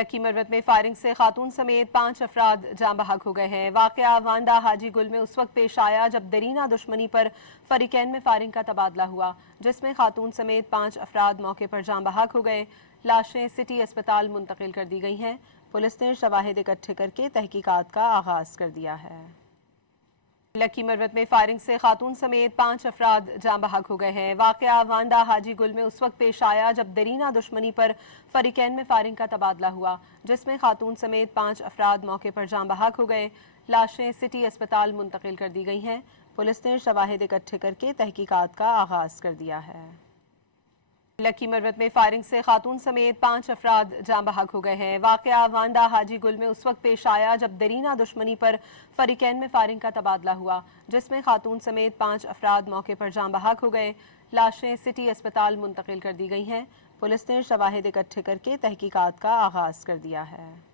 Lucky Marwat में firing से खातून समेत 5 अफराद जाँ बहक हो गए हैं। वाक़या वांदा हाजी गुल में उस वक्त पेश आया जब दरीना दुश्मनी पर फरीकैन में फायरिंग का तबादला हुआ, जिसमें खातून समेत 5 अफराद मौके पर जाँ बहक हो गए। लाशें सिटी अस्पताल मुंतकिल कर दी गई हैं। पुलिस ने शवाहिद इकट्ठे करके तहकीकात का आगाज कर दिया है। लकी मरवत में फायरिंग से खातून समेत 5 अफराद जाँ बहक हो गए हैं। वाक़या वांदा हाजी गुल में उस वक्त पेश आया जब दरीना दुश्मनी पर फरीकैन में फायरिंग का तबादला हुआ, जिसमें खातून समेत 5 अफराद मौके पर जाँ बहक हो गए। लाशें सिटी अस्पताल मुंतकिल कर दी गई हैं। पुलिस ने शवाहिद इकट्ठे करके तहकीकात का आगाज कर दिया है। लकी मरवत में फायरिंग से खातून समेत 5 अफराद जाँ बहक हो गए हैं। वाक़या वांदा हाजी गुल में उस वक्त पेश आया जब दरीना दुश्मनी पर फरीकैन में फायरिंग का तबादला हुआ, जिसमें खातून समेत 5 अफराद मौके पर जाँ बहक हो गए। लाशें सिटी अस्पताल मुंतकिल कर दी गई हैं। पुलिस ने शवाहिद इकट्ठे करके तहकीकात का आगाज कर दिया है।